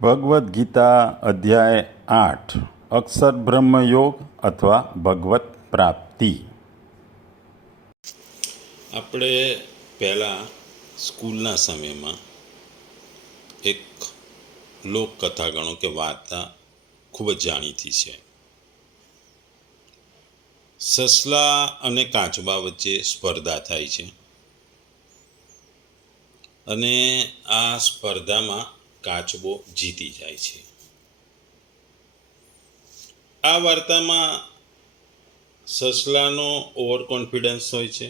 ભગવદ્ ગીતા અધ્યાય 8 અક્ષર બ્રહ્મ યોગ અથવા ભગવત પ્રાપ્તિ. આપણે પહેલાં સ્કૂલના સમયમાં એક લોકકથા ગણો કે વાર્તા ખૂબ જ જાણીતી છે. સસલા અને કાચબા વચ્ચે સ્પર્ધા થાય છે અને આ સ્પર્ધામાં કાચબો જીતી જાય છે. આ વાર્તામાં સસલાનો ઓવર કોન્ફિડન્સ હોય છે,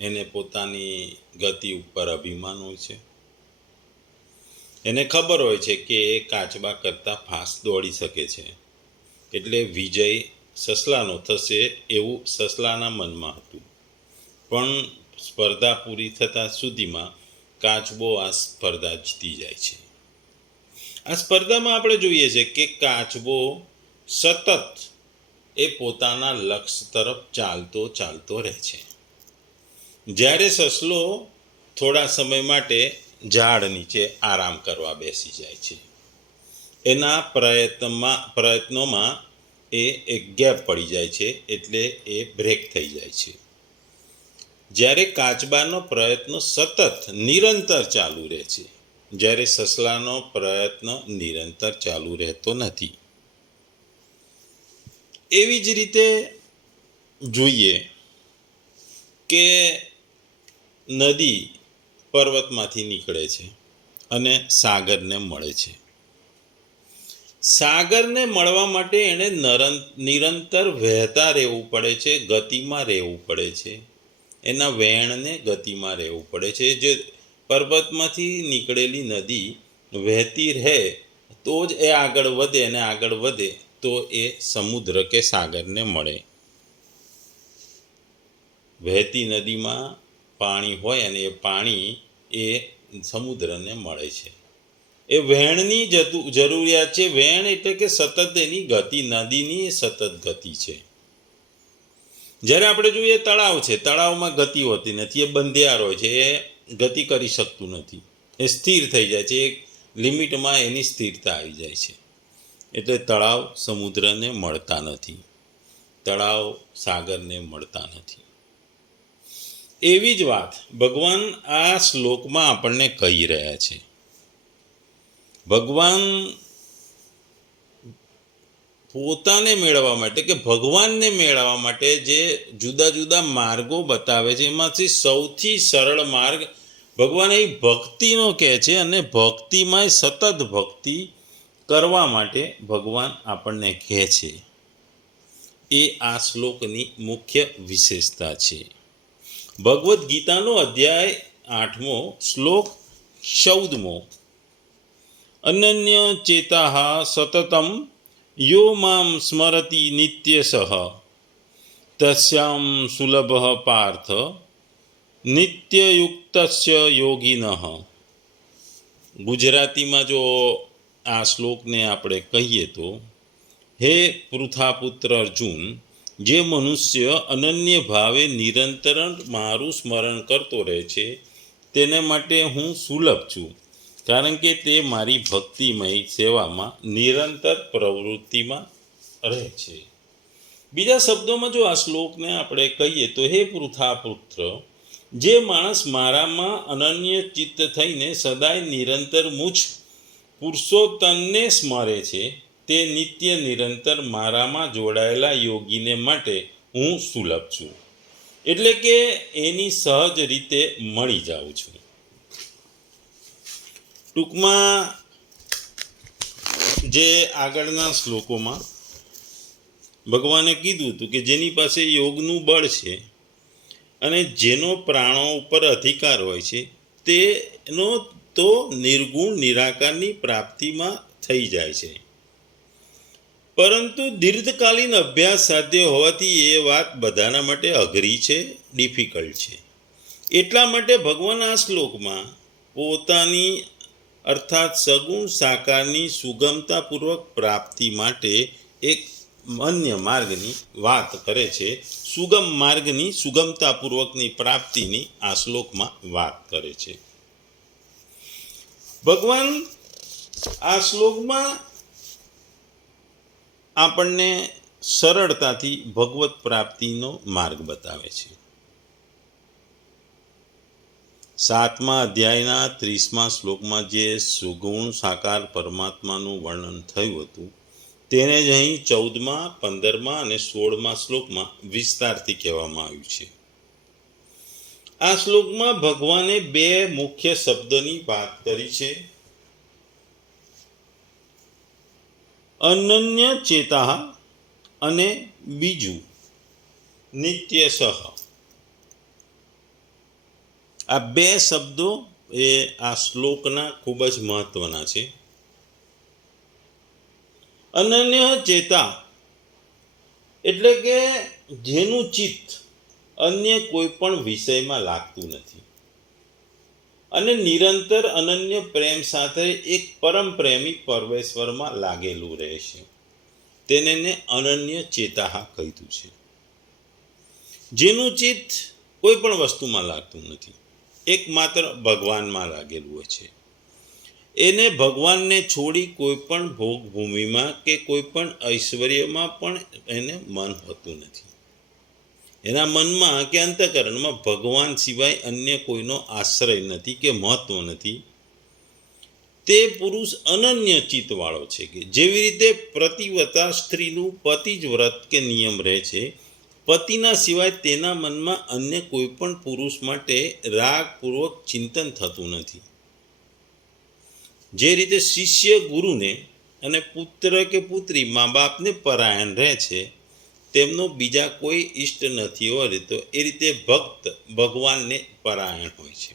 એને પોતાની ગતિ ઉપર અભિમાન હોય છે. એને ખબર હોય છે કે એ કાચબા કરતાં ફાસ્ટ દોડી શકે છે, એટલે વિજય સસલાનો થશે એવું સસલાના મનમાં હતું. પણ સ્પર્ધા પૂરી થતાં સુધીમાં કાચબો આ સ્પર્ધા જીતી જાય છે. આ સ્પર્ધામાં આપણે જોઈએ છે કે કાચબો સતત એ પોતાના લક્ષ્ય તરફ ચાલતો રહે છે, જ્યારે સસલો થોડા સમય માટે ઝાડ નીચે આરામ કરવા બેસી જાય છે. એના પ્રયત્નોમાં એક ગેપ પડી જાય છે, એટલે એ બ્રેક થઈ જાય છે. જ્યારે કાચબાનો પ્રયત્ન સતત નિરંતર ચાલુ રહે છે, જ્યારે સસલાનો પ્રયત્ન નિરંતર ચાલુ રહેતો નથી. એવી જ રીતે જોઈએ કે નદી પર્વતમાંથી નીકળે છે અને સાગરને મળે છે. સાગરને મળવા માટે એણે નિરંતર વહેતા રહેવું પડે છે, ગતિમાં રહેવું પડે છે. એના વહેણને ગતિમાં રહેવું પડે છે. જે પર્વતમાંથી નીકળેલી નદી વહેતી રહે તો જ એ આગળ વધે, અને આગળ વધે તો એ સમુદ્ર કે સાગરને મળે. વહેતી નદીમાં પાણી હોય અને એ પાણી એ સમુદ્રને મળે છે. એ વહેણની જરૂરિયાત છે. વહેણ એટલે કે સતત એની ગતિ, નદીની સતત ગતિ છે. જ્યારે આપણે જોઈએ તળાવ છે, તળાવમાં ગતિ હોતી નથી, એ બંધિયાર હોય છે, એ ગતિ કરી શકતું નથી, એ સ્થિર થઈ જાય છે. એક લિમિટમાં એની સ્થિરતા આવી જાય છે. એટલે તળાવ સમુદ્રને મળતા નથી, તળાવ સાગરને મળતા નથી. એવી જ વાત ભગવાન આ શ્લોકમાં આપણને કહી રહ્યા છે. ભગવાન પોતાને મેળવવા માટે કે ભગવાનને મેળવવા માટે જે જુદા જુદા માર્ગો બતાવે છે, એમાંથી સૌથી સરળ માર્ગ ભગવાન એ ભક્તિનો કહે છે. અને ભક્તિમાંય સતત ભક્તિ કરવા માટે ભગવાન આપણને કહે છે. એ આ શ્લોકની મુખ્ય વિશેષતા છે. ભગવદ્ ગીતાનો અધ્યાય 8મો શ્લોક 14મો. અનન્ય ચેતાઃ સતતમ યો મામ સ્મરતિ નિત્યસઃ તસ્યામ સુલભઃ પાર્થ નિત્યયુક્તસ્ય યોગિનઃ. ગુજરાતીમાં જો આ શ્લોકને આપણે કહીએ તો, હે પૃથાપુત્ર અર્જુન, જે મનુષ્ય અનન્ય ભાવે નિરંતર મારું સ્મરણ કરતો રહે છે, તેને માટે હું સુલભ છું, કારણ કે તે મારી ભક્તિમય સેવામાં નિરંતર પ્રવૃત્તિમાં રહે છે. બીજા શબ્દોમાં જો આ શ્લોકને આપણે કહીએ તો, હે પૃથાપુત્ર, જે માણસ મારામાં અનન્ય ચિત્ત થઈને સદાય નિરંતર મુજ પુરુષોત્તમને સ્મરે છે, તે નિત્ય નિરંતર મારામાં જોડાયેલા યોગીને માટે હું સુલભ છું. એટલે કે એની સહજ રીતે મળી જાઉં છું. ટૂંકમાં જે આગળના શ્લોકોમાં ભગવાને કીધું હતું કે જેની પાસે યોગનું બળ છે અને જેનો પ્રાણો ઉપર અધિકાર હોય છે, તેનો તો નિર્ગુણ નિરાકારની પ્રાપ્તિમાં થઈ જાય છે. પરંતુ દીર્ઘકાલીન અભ્યાસ સાધ્ય હોવાથી એ વાત બધાના માટે અઘરી છે, ડિફિકલ્ટ છે. એટલા માટે ભગવાન આ શ્લોકમાં પોતાની અર્થાત સગુણ સાકારની સુગમતાપૂર્વક પ્રાપ્તિ માટે એક અન્ય માર્ગની વાત કરે છે. સુગમ માર્ગની, સુગમતાપૂર્વકની પ્રાપ્તિની આ શ્લોકમાં વાત કરે છે. ભગવાન આ શ્લોકમાં આપણને સરળતાથી ભગવત પ્રાપ્તિનો માર્ગ બતાવે છે. 7મા અધ્યાયના 30મા શ્લોકમાં જે સુગુણ સાકાર પરમાત્માનું વર્ણન થયું હતું તેને જ અહીં 14મા, 15મા અને 16મા શ્લોકમાં વિસ્તારથી કહેવામાં આવ્યું છે. આ શ્લોકમાં ભગવાને બે મુખ્ય શબ્દોની વાત કરી છે. અનન્ય ચેતા અને બીજું નિત્યસહ. આ બે શબ્દો એ આ શ્લોકના ખૂબ જ મહત્વના છે. અનન્ય ચેતા એટલે કે જેનું ચિત્ત અન્ય કોઈ પણ વિષયમાં લાગતું નથી અને નિરંતર અનન્ય પ્રેમ સાથે એક પરમ પ્રેમી પરમેશ્વરમાં લાગેલું રહે છે, તેને અનન્ય ચેતા કહીતું છે. જેનું ચિત્ત કોઈ પણ વસ્તુમાં લાગતું નથી, એકમાત્ર ભગવાનમાં લાગેલું હોય છે. એને ભગવાનને છોડી કોઈ પણ ભોગભૂમિમાં કે કોઈ પણ ઐશ્વર્યમાં પણ એને મન હોતું નથી. એના મનમાં કે અંતઃકરણમાં ભગવાન સિવાય અન્ય કોઈનો આશ્રય નથી કે મહત્વ નથી. તે પુરુષ અનન્ય ચિત્તવાળો છે કે જેવી રીતે પ્રતિવ્રતા સ્ત્રીનું પતિ જ વ્રત કે નિયમ રહે છે, પતિના સિવાય તેના મનમાં અન્ય કોઈ પણ પુરુષ માટે રાગપૂર્વક ચિંતન થતું નથી. જે રીતે શિષ્ય ગુરુને અને પુત્ર કે પુત્રી મા બાપને પરાયણ રહે છે, તેમનો બીજા કોઈ ઈષ્ટ નથી હોય તો એ રીતે ભક્ત ભગવાનને પરાયણ હોય છે.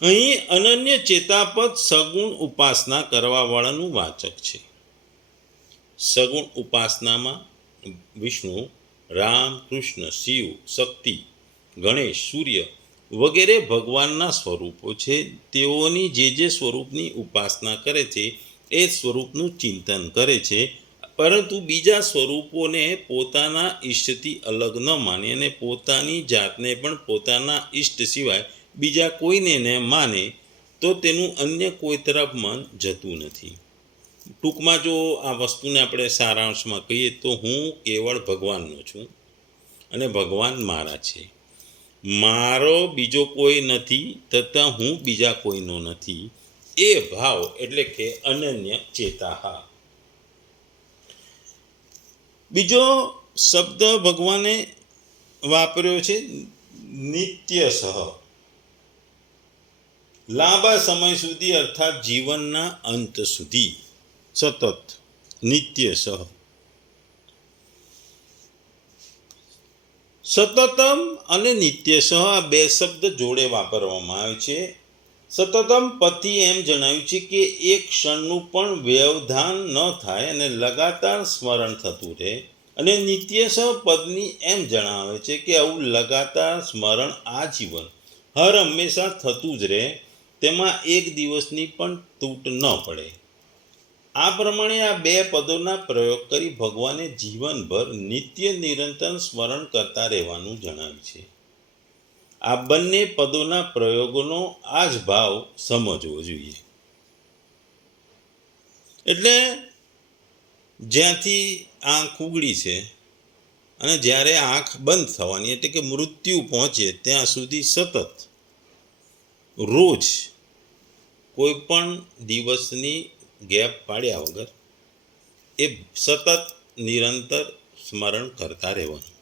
અહીં અનન્ય ચેતાપદ સગુણ ઉપાસના કરવાવાળાનું વાચક છે. સગુણ ઉપાસનામાં વિષ્ણુ, રામ, કૃષ્ણ, શિવ, શક્તિ, ગણેશ, સૂર્ય વગેરે ભગવાનના સ્વરૂપો છે. તેઓની જે સ્વરૂપની ઉપાસના કરે છે એ સ્વરૂપનું ચિંતન કરે છે, પરંતુ બીજા સ્વરૂપોને પોતાના ઈષ્ટથી અલગ ન માને અને પોતાની જાતને પણ પોતાના ઈષ્ટ સિવાય બીજા કોઈને ન માને તો તેનું અન્ય કોઈ તરફ મન જતું નથી. ટૂંકમાં જો આ વસ્તુને આપણે સારાંશમાં કહીએ તો હું કેવળ ભગવાનનો છું અને ભગવાન મારા છે. મારો બીજો કોઈ નથી તથા હું બીજા કોઈનો નથી, એ ભાવ એટલે કે અનન્ય ચેતા. બીજો શબ્દ ભગવાને વાપર્યો છે નિત્યસહ. લાંબા સમય સુધી અર્થાત જીવનના અંત સુધી સતત નિત્યસહ. સતતમ અને નિત્યસહ આ બે શબ્દ જોડે વાપરવામાં આવે છે. સતતમ પતિ એમ જણાવ્યું છે કે એક ક્ષણનું પણ વ્યવધાન ન થાય અને લગાતાર સ્મરણ થતું રહે, અને નિત્યસહ પદની એમ જણાવે છે કે આવું લગાતાર સ્મરણ આજીવન હર હંમેશા થતું જ રહે, તેમાં એક દિવસની પણ તૂટ ન પડે. આ પ્રમાણે આ બે પદોના પ્રયોગ કરી ભગવાને જીવનભર નિત્ય નિરંતર સ્મરણ કરતા રહેવાનું જણાવ્યું છે. આ બંને પદોના પ્રયોગોનો આ જ ભાવ સમજવો જોઈએ. એટલે જ્યાંથી આંખ ઉઘડી છે અને જ્યારે આંખ બંધ થવાની એટલે કે મૃત્યુ પહોંચે ત્યાં સુધી સતત રોજ કોઈ પણ દિવસની ગેપ પાડ્યા વગર એ સતત નિરંતર સ્મરણ કરતા રહેવાનું.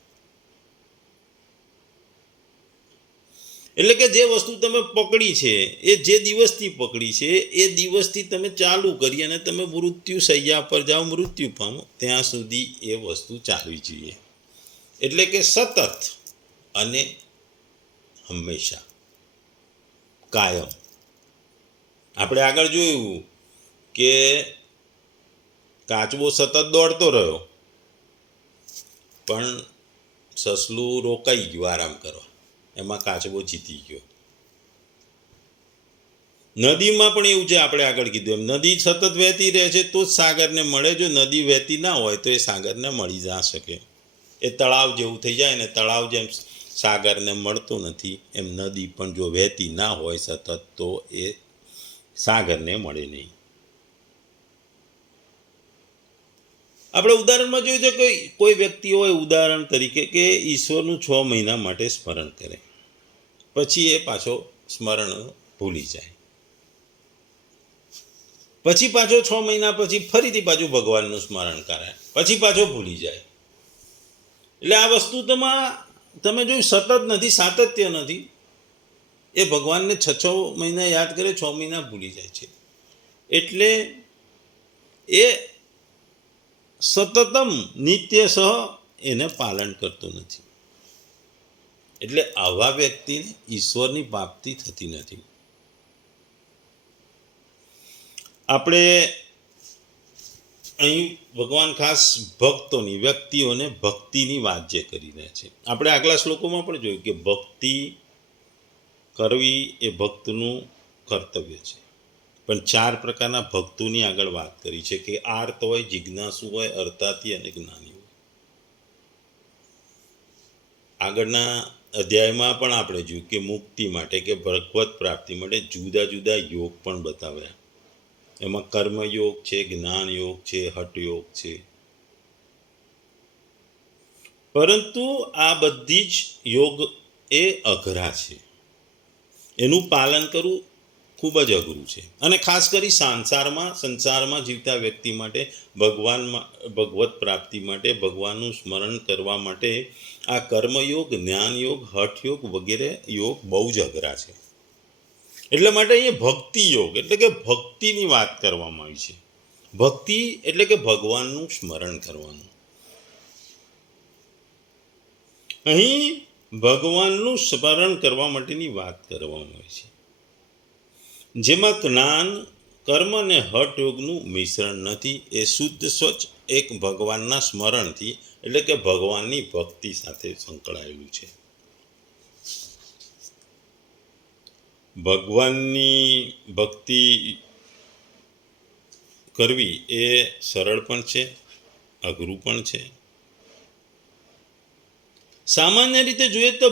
એટલે કે જે વસ્તુ તમે પકડી છે એ જે દિવસથી પકડી છે એ દિવસથી તમે ચાલુ કરી અને તમે મૃત્યુ શૈયા પર જાઓ, મૃત્યુ પામો ત્યાં સુધી એ વસ્તુ ચાલવી જોઈએ. એટલે કે સતત અને હંમેશા કાયમ. આપણે આગળ જોયું કે કાચબો સતત દોડતો રહ્યો પણ સસલું રોકાઈ ગયું આરામ કરવા, એમાં કાચબો જીતી ગયો. નદીમાં પણ એવું છે, આપણે આગળ કીધું એમ નદી સતત વહેતી રહે છે તો જ સાગરને મળે. જો નદી વહેતી ના હોય તો એ સાગરને મળી ના શકે. એ તળાવ જેવું થઈ જાય ને, તળાવ જેમ સાગરને મળતો નથી એમ નદી પણ જો વહેતી ના હોય સતત તો એ સાગરને મળે નહીં. આપણે ઉદાહરણમાં જોયું તો કોઈ વ્યક્તિ હોય ઉદાહરણ તરીકે કે ઈશ્વરનું 6 મહિના માટે સ્મરણ કરે, પછી એ પાછો સ્મરણ ભૂલી જાય, પછી પાછો 6 મહિના પછી ફરીથી પાછું ભગવાનનું સ્મરણ કરે, પછી પાછો ભૂલી જાય. એટલે આ વસ્તુ તમે જોયું સતત નથી, સાતત્ય નથી. એ ભગવાનને 6 મહિના યાદ કરે, 6 મહિના ભૂલી જાય છે. એટલે એ સતતમ નિત્ય સહ એને પાલન કરતો નથી. એટલે આવા વ્યક્તિને ઈશ્વરની પ્રાપ્તિ થતી નથી. આપણે અહીં ભગવાન ખાસ ભક્તોની, વ્યક્તિઓને ભક્તિની વાત જે કરી રહ્યા છે. આપણે આગલા શ્લોકોમાં પણ જોયું કે ભક્તિ કરવી એ ભક્તનું કર્તવ્ય છે. પણ 4 પ્રકારના ભક્તોની આગળ વાત કરી છે કે આર્ત હોય, જિજ્ઞાસુ હોય, અર્થાથી અને જ્ઞાની હોય. આગળના અધ્યાયમાં પણ આપણે જોયું કે મુક્તિ માટે કે ભગવત પ્રાપ્તિ માટે જુદા જુદા યોગ પણ બતાવ્યા. એમાં કર્મયોગ છે, જ્ઞાન યોગ છે, હઠ યોગ છે. પરંતુ આ બધી જ યોગ એ અઘરા છે. એનું પાલન કરવું ખૂબ જ અઘરું છે. અને ખાસ કરી સંસારમાં જીવતા વ્યક્તિ માટે ભગવત પ્રાપ્તિ માટે, ભગવાનનું સ્મરણ કરવા માટે આ કર્મયોગ, જ્ઞાનયોગ, હઠયોગ વગેરે યોગ બહુ જ અઘરા છે. એટલા માટે અહીંયા ભક્તિ યોગ એટલે કે ભક્તિની વાત કરવામાં આવી છે. ભક્તિ એટલે કે ભગવાનનું સ્મરણ કરવાનું. અહીં ભગવાનનું સ્મરણ કરવા માટેની વાત કરવામાં આવી છે, જેમાં જ્ઞાન, કર્મ અને હઠ યોગનું મિશ્રણ નથી. એ શુદ્ધ સ્વચ્છ એક ભગવાનના સ્મરણથી એટલે કે ભગવાનની ભક્તિ સાથે સંકળાયેલું છે. ભગવાનની ભક્તિ કરવી એ સરળ પણ છે, અઘરું પણ છે. સામાન્ય રીતે જોઈએ તો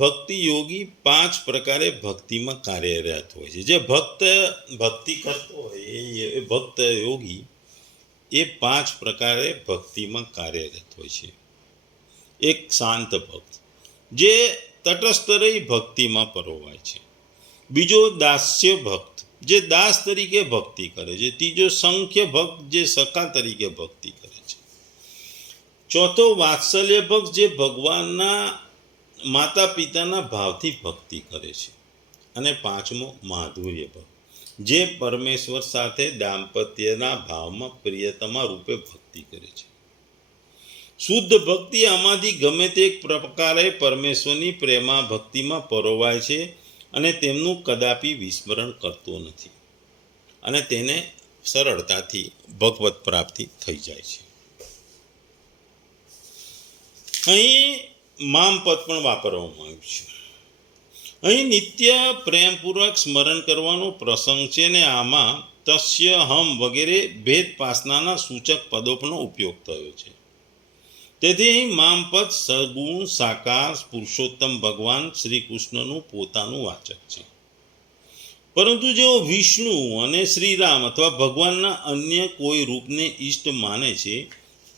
ભક્તિ યોગી 5 પ્રકારે ભક્તિમાં કાર્યરત હોય છે. જે ભક્તિ કરતો હોય એ ભક્ત યોગી એ 5 પ્રકારે ભક્તિમાં કાર્યરત હોય છે. એક શાંત ભક્ત જે તટસ્થ રહી ભક્તિમાં પરોવાય છે. બીજો દાસ્ય ભક્ત જે દાસ તરીકે ભક્તિ કરે છે. ત્રીજો સંખ્ય ભક્ત જે સખા તરીકે ભક્તિ કરે છે. ચોથો વાત્સલ્ય ભક્ત જે ભગવાનના માતા પિતાના ભાવથી ભક્તિ કરે છે. અને 5મો માધુર્ય ભક્ત જે પરમેશ્વર સાથે દાંપત્યના ભાવમાં પ્રિયતમા રૂપે ભક્તિ કરે છે. શુદ્ધ ભક્તિ આમાંથી ગમે તે એક પ્રકારે પરમેશ્વરની પ્રેમા ભક્તિમાં પરોવાય છે અને તેમનું કદાપી વિસ્મરણ કરતો નથી અને તેને સરળતાથી ભગવત પ્રાપ્તિ થઈ જાય છે. અહીં મામપદ પણ વાપરવામાં આવ્યું છે. અહીં નિત્ય પ્રેમપૂર્વક સ્મરણ કરવાનો પ્રસંગ છે ને આમાં તસ્ય, હમ વગેરે ભેદ પાસનાના સૂચક પદોનો ઉપયોગ થયો છે. તેથી અહીં મામપદ સગુણ સાકાર પુરુષોત્તમ ભગવાન શ્રી કૃષ્ણનું પોતાનું વાચક છે. પરંતુ જેઓ વિષ્ણુ અને શ્રીરામ અથવા ભગવાનના અન્ય કોઈ રૂપને ઈષ્ટ માને છે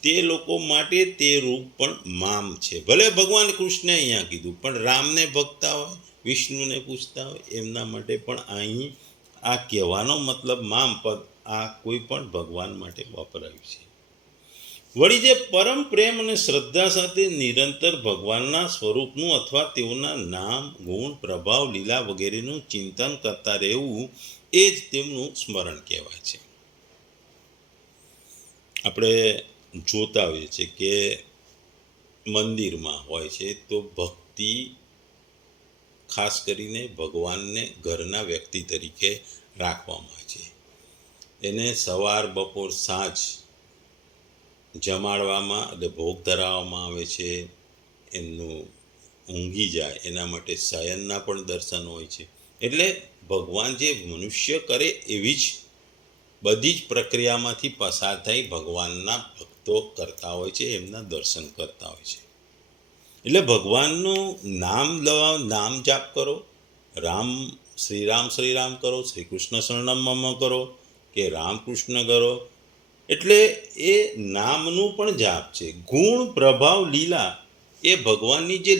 તે લોકો માટે તે રૂપ પણ મામ છે. ભલે ભગવાન કૃષ્ણે અહીંયા કીધું, પણ રામને ભક્તા હોય, વિષ્ણુને પૂછતા હોય, એમના માટે પણ અહીં આ કહેવાનો મતલબ મામ પદ આ કોઈ પણ ભગવાન માટે વપરાયું છે. વળી જે પરમ પ્રેમ અને શ્રદ્ધા સાથે નિરંતર ભગવાનના સ્વરૂપનું અથવા તેઓના નામ, ગુણ, પ્રભાવ, લીલા વગેરેનું ચિંતન કરતા રહેવું એ જ તેમનું સ્મરણ કહેવાય છે. આપણે જોતા હોઈએ છીએ કે મંદિરમાં હોય છે તો ભક્તિ ખાસ કરીને ભગવાનને ઘરના વ્યક્તિ તરીકે રાખવામાં આવે છે. એને સવાર, બપોર, સાંજ જમાડવામાં એટલે ભોગ ધરાવવામાં આવે છે. એમનું ઊંઘી જાય એના માટે શયનના પણ દર્શન હોય છે. એટલે ભગવાન જે મનુષ્ય કરે એવી જ બધી જ પ્રક્રિયામાંથી પસાર થઈ ભગવાનના ભક્તો કરતા હોય છે, એમના દર્શન કરતા હોય છે. એટલે ભગવાનનું નામ જાપ કરો, રામ શ્રી રામ કરો, શ્રી કૃષ્ણ શરણમ મમ કરો કે રામકૃષ્ણ કરો, એટલે એ નામનું પણ જાપ છે. ગુણ પ્રભાવ લીલા એ ભગવાનની જે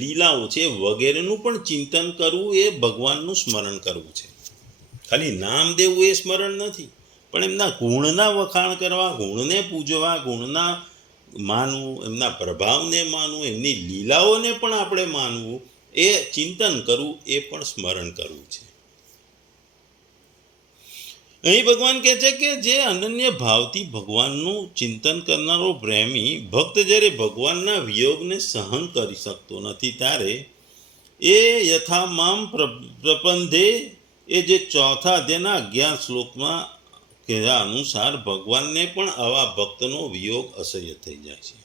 લીલાઓ છે વગેરેનું પણ ચિંતન કરવું એ ભગવાનનું સ્મરણ કરવું છે. ખાલી નામ દેવું એ સ્મરણ નથી, પણ એમના ગુણના વખાણ કરવા, ગુણને પૂજવા, ગુણના માનવું, એમના પ્રભાવને માનવું, એમની લીલાઓને પણ આપણે માનવું, એ ચિંતન કરવું, એ પણ સ્મરણ કરવું છે. અહીં ભગવાન કહે છે કે જે અનન્ય ભાવથી ભગવાનનું ચિંતન કરનારો પ્રેમી ભક્ત જ્યારે ભગવાનના વિયોગને સહન કરી શકતો નથી ત્યારે એ યથામામ પ્રપંધે, એ જે ચોથા અધ્યાયના 11 શ્લોકમાં કહેવા અનુસાર ભગવાનને પણ આવા ભક્તનો વિયોગ અસહ્ય થઈ જાય છે.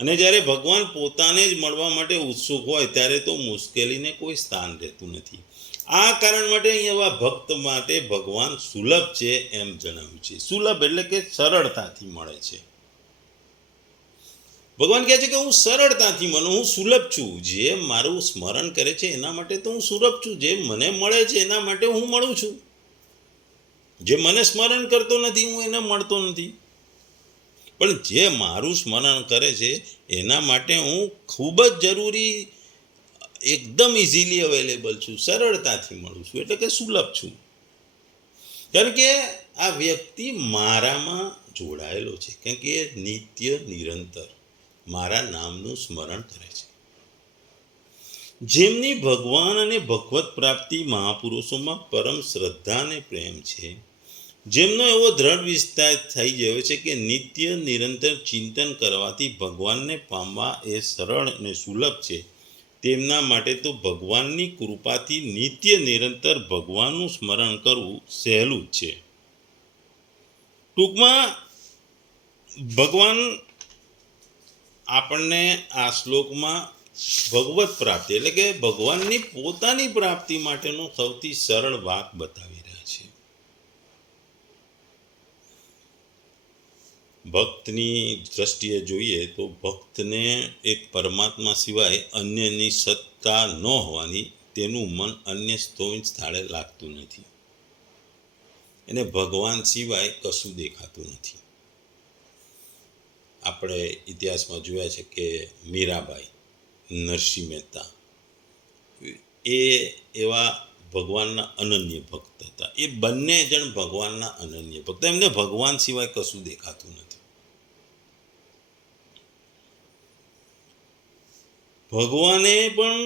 અને જ્યારે ભગવાન પોતાને જ મળવા માટે ઉત્સુક હોય ત્યારે તો મુશ્કેલીને કોઈ સ્થાન રહેતું નથી. આ કારણ માટે અહીં એવા ભક્ત માટે ભગવાન સુલભ છે એમ જણાવ્યું છે. સુલભ એટલે કે સરળતાથી મળે છે. ભગવાન કહે છે કે હું સરળતાથી મળું, હું સુલભ છું. જે મારું સ્મરણ કરે છે એના માટે તો હું સુલભ છું. જે મને મળે છે એના માટે હું મળું છું. જે મને સ્મરણ કરતો નથી હું એને મળતો નથી. પણ જે મારું સ્મરણ કરે છે એના માટે હું ખૂબ જ જરૂરી, એકદમ ઇઝીલી અવેલેબલ છું, સરળતાથી મળું છું, એટલે કે સુલભ છું. કારણ કે આ વ્યક્તિ મારામાં જોડાયેલો છે, કારણ કે એ નિત્ય નિરંતર મારા નામનું સ્મરણ કરે છે. જેમની ભગવાન અને ભગવત પ્રાપ્તિ મહાપુરુષોમાં પરમ શ્રદ્ધા અને પ્રેમ છે, જેમનો એવો દ્રઢ વિશ્વાસ થઈ ગયો છે કે નિત્ય નિરંતર ચિંતન કરવાથી ભગવાનને પામવા એ સરળ અને સુલભ છે, તેમના માટે તો ભગવાનની કૃપાથી નિત્ય નિરંતર ભગવાનનું સ્મરણ કરવું સહેલું જ છે. ટૂંકમાં ભગવાન આપણને આ શ્લોકમાં ભગવત પ્રાપ્તિ એટલે કે ભગવાનની પોતાની પ્રાપ્તિ માટેનો સૌથી સરળ વાત બતાવી રહ્યા છે. ભક્તની દ્રષ્ટિએ જોઈએ તો ભક્તને એક પરમાત્મા સિવાય અન્યની સત્તા ન હોવાની તેનું મન અન્ય સ્થળે લાગતું નથી. એને ભગવાન સિવાય કશું દેખાતું નથી. આપણે ઇતિહાસમાં જોયા છે કે મીરાબાઈ, નરસિંહ મહેતા, એ એવા ભગવાનના અનન્ય ભક્ત હતા. એ બંને જણ ભગવાનના અનન્ય ભક્ત, એમને ભગવાન સિવાય કશું દેખાતું નથી. ભગવાને પણ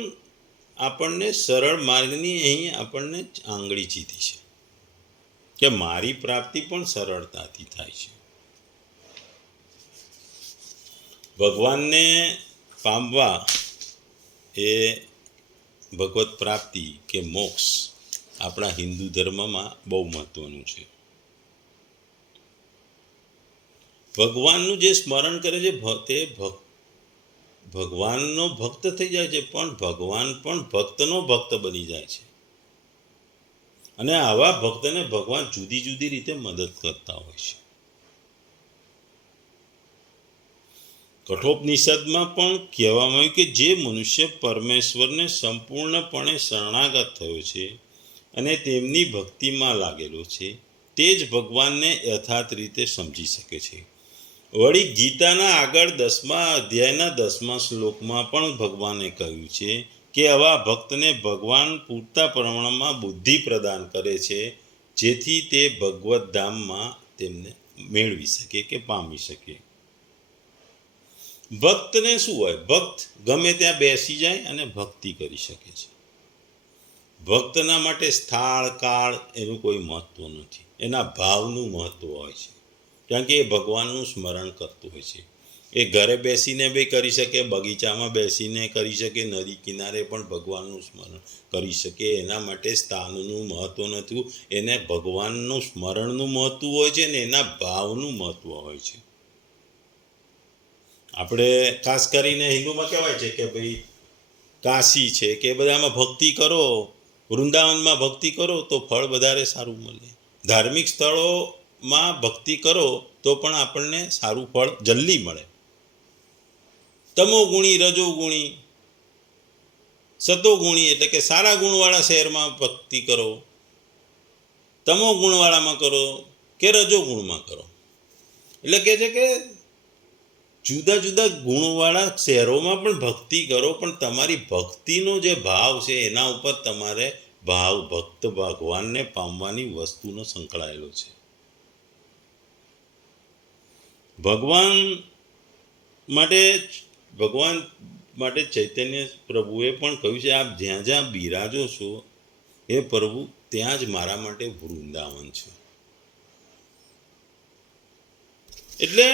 આપણને સરળ માર્ગની અહીં આપણને આંગળી ચીધી છે કે મારી પ્રાપ્તિ પણ સરળતાથી થાય છે. ભગવાનને પામવા એ ભગવત પ્રાપ્તિ કે મોક્ષ આપણા હિન્દુ ધર્મમાં બહુ મહત્વનું છે. ભગવાનનું જે સ્મરણ કરે છે તે ભગવાનનો ભક્ત થઈ જાય છે, પણ ભગવાન પણ ભક્તનો ભક્ત બની જાય છે. અને આવા ભક્તને ભગવાન જુદી જુદી રીતે મદદ કરતા હોય છે. કઠોપનિષદમાં પણ કહેવામાં આવ્યું કે જે મનુષ્ય પરમેશ્વરને સંપૂર્ણપણે શરણાગત થયો છે અને તેમની ભક્તિમાં લાગેલો છે તે જ ભગવાનને યથાર્થ રીતે સમજી શકે છે. વળી ગીતાના આગળ 10મા અધ્યાયના 10મા શ્લોકમાં પણ ભગવાને કહ્યું છે કે આવા ભક્તને ભગવાન પૂરતા પ્રમાણમાં બુદ્ધિ પ્રદાન કરે છે જેથી તે ભગવત ધામમાં તેમને મેળવી શકે કે પામી શકે. ભક્તને શું હોય? ભક્ત ગમે ત્યાં બેસી જાય અને ભક્તિ કરી શકે છે. ભક્તના માટે સ્થળ કાળ એનું કોઈ મહત્વ નથી, એના ભાવનું મહત્વ હોય છે. કારણ કે એ ભગવાનનું સ્મરણ કરતું હોય છે. એ ઘરે બેસીને બી કરી શકે, બગીચામાં બેસીને કરી શકે, નદી કિનારે પણ ભગવાનનું સ્મરણ કરી શકે. એના માટે સ્થાનનું મહત્વ નથી, એને ભગવાનનું સ્મરણનું મહત્વ હોય છે ને એના ભાવનું મહત્વ હોય છે. આપણે ખાસ કરીને હિન્દુમાં કહેવાય છે કે ભાઈ કાશી છે કે બધામાં ભક્તિ કરો, વૃંદાવનમાં ભક્તિ કરો તો ફળ વધારે સારું મળે. ધાર્મિક સ્થળોમાં ભક્તિ કરો તો પણ આપણને સારું ફળ જલ્દી મળે. તમોગુણી રજોગુણી સતોગુણી એટલે કે સારા ગુણવાળા શહેરમાં ભક્તિ કરો, તમો ગુણવાળામાં કરો કે રજો ગુણમાં કરો. એટલે કે છે કે જુદા જુદા ગુણવાળા શહેરોમાં પણ ભક્તિ કરો, પણ તમારી ભક્તિનો જે ભાવ છે એના ઉપર તમારે ભાવ ભક્ત ભગવાનને પામવાની વસ્તુનો સંકળાયેલો છે. ભગવાન માટે ચૈતન્ય પ્રભુએ પણ કહ્યું છે, આપ જ્યાં જ્યાં બિરાજો છો એ પ્રભુ ત્યાં જ મારા માટે વૃંદાવન છે. એટલે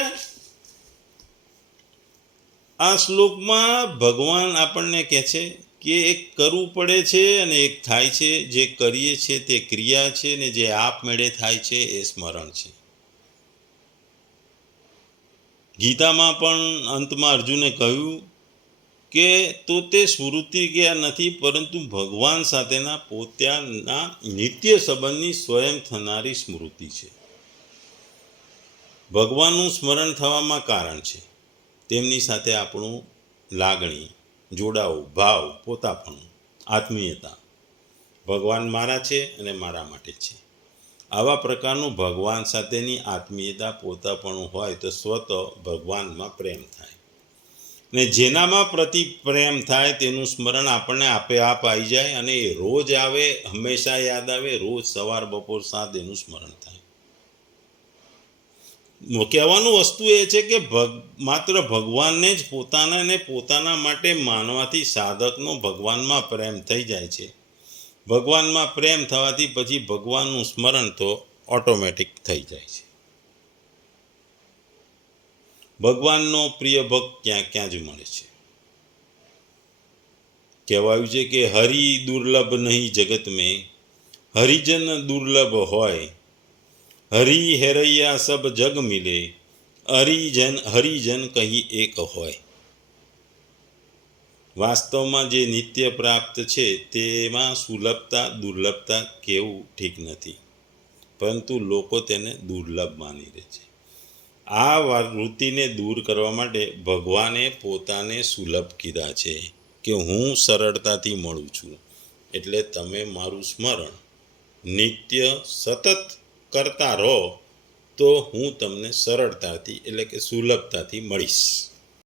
આ શ્લોકમાં ભગવાન આપણને કહે છે કે એક કરવું પડે છે અને એક થાય છે. જે કરીએ છીએ તે ક્રિયા છે ને જે આપમેળે થાય છે એ સ્મરણ છે. ગીતામાં પણ અંતમાં અર્જુને કહ્યું કે તો તે સ્મૃતિ ગયા નથી, પરંતુ ભગવાન સાથેના પોતાના નિત્ય સંબંધની સ્વયં થનારી સ્મૃતિ છે. ભગવાનનું સ્મરણ થવામાં કારણ છે તેમની સાથે આપણું લાગણી, જોડાવું, ભાવ, પોતાપણું, આત્મીયતા. ભગવાન મારા છે અને મારા માટે છે. આવા પ્રકારનું ભગવાન સાથેની આત્મીયતા, પોતાપણું હોય તો સ્વતઃ ભગવાનમાં પ્રેમ થાય. ને જેનામાં પ્રતિ પ્રેમ થાય તેનું સ્મરણ આપણને આપે આપ આવી જાય, અને એ રોજ આવે, હંમેશા યાદ આવે. રોજ સવાર, બપોર, સાંજ એનું સ્મરણ થાય. કહેવાનું વસ્તુ એ છે કે માત્ર ભગવાનને જ પોતાના માટે માનવાથી સાધકનો ભગવાનમાં પ્રેમ થઈ જાય છે. ભગવાનમાં પ્રેમ થવાથી પછી ભગવાનનું સ્મરણ તો ઓટોમેટિક થઈ જાય છે. ભગવાનનો પ્રિય ભક્ત ક્યાં ક્યાં જ મળે છે. કહેવાયું છે કે હરિ દુર્લભ નહીં જગત મેં, હરિજન દુર્લભ હોય. હરિ હેરૈયા સબ જગ મિલે, હરિજન કહી એક હોય. વાસ્તવમાં જે નિત્ય પ્રાપ્ત છે તેમાં સુલભતા, દુર્લભતા કેવું ઠીક નથી, પરંતુ લોકો તેને દુર્લભ માની રહે છે. આ વૃત્તિને દૂર કરવા માટે ભગવાને પોતાને સુલભ કીધા છે કે હું સરળતાથી મળું છું, એટલે તમે મારું સ્મરણ નિત્ય સતત કરતા રહો તો હું તમને સરળતાથી એટલે કે સુલભતાથી મળીશ.